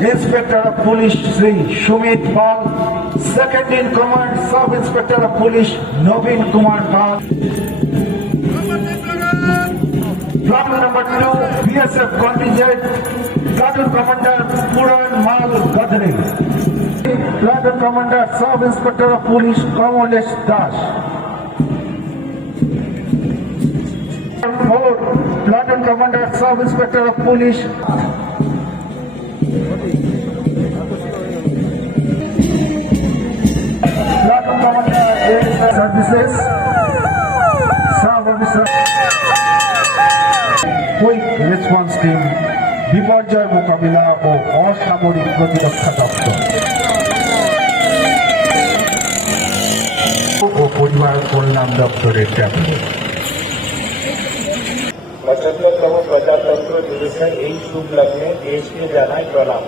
Inspector of Police Sri Shumit Pal, Second in Command Sub Inspector of Police Nobin Kumar Pal, Platoon number two BSF contingent, Platoon Commander Puran Mal Gadre, Platoon Commander Sub Inspector of Police Kamalesh Das. Platoon Commander Sub Inspector of Police services sub officer quick response team বিপর্যয় মোকাবিলা ও অসামরিক প্রতিরক্ষা দপ্তর। ও পরিবার কল্যাণ দপ্তরের cabinet. মতলব প্রভু প্রজাতন্ত্র দিবসের এই শুভ লগ্নে দেশকে জানায় প্রণাম।